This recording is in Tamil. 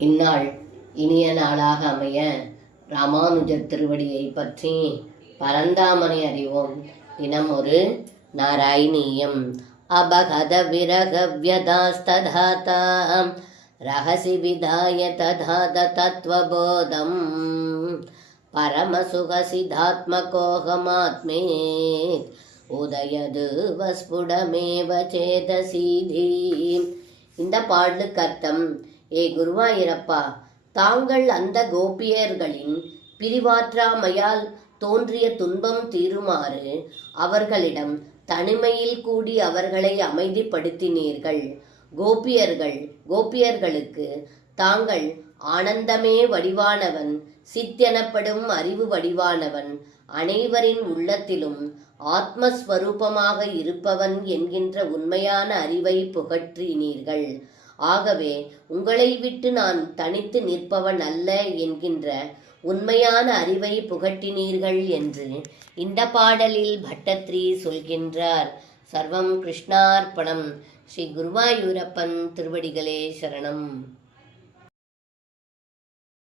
இந்நாள் இனிய நாளாக அமைய ராமானுஜர் திருவடியை பற்றி பரந்தாமனை அறிவோம். தினம் ஒரு நாராயணீயம். அபகத விரக வியதாஸ்ததாதா ரகசி விதாய ததாத தத்வபோதம் பரமசுகசிதாத்மகோகமாத்மே உதயது வஸ்புடமேவ சேதசீதி. இந்த பாடலுக்கு அர்த்தம்: ஏ குருவாயிரப்பா, தாங்கள் அந்த கோபியர்களின் பிரிவாற்றாமையால் தோன்றிய துன்பம் தீருமாறு அவர்களிடம் தனிமையில் கூடி அவர்களை அமைதிப்படுத்தினீர்கள். கோபியர்களுக்கு தாங்கள் ஆனந்தமே வடிவானவன், சித்தெனப்படும் அறிவு வடிவானவன், அனைவரின் உள்ளத்திலும் ஆத்மஸ்வரூபமாக இருப்பவன் என்கின்ற உண்மையான அறிவை புகற்றினீர்கள். ஆகவே உங்களை விட்டு நான் தனித்து நிற்பவன் அல்ல என்கின்ற உண்மையான அறிவை புகட்டினீர்கள் என்று இந்த பாடலில் பட்டத்ரி சொல்கின்றார். சர்வம் கிருஷ்ணார்ப்பணம். ஸ்ரீ குருவாயூரப்பன் திருவடிகளே சரணம்.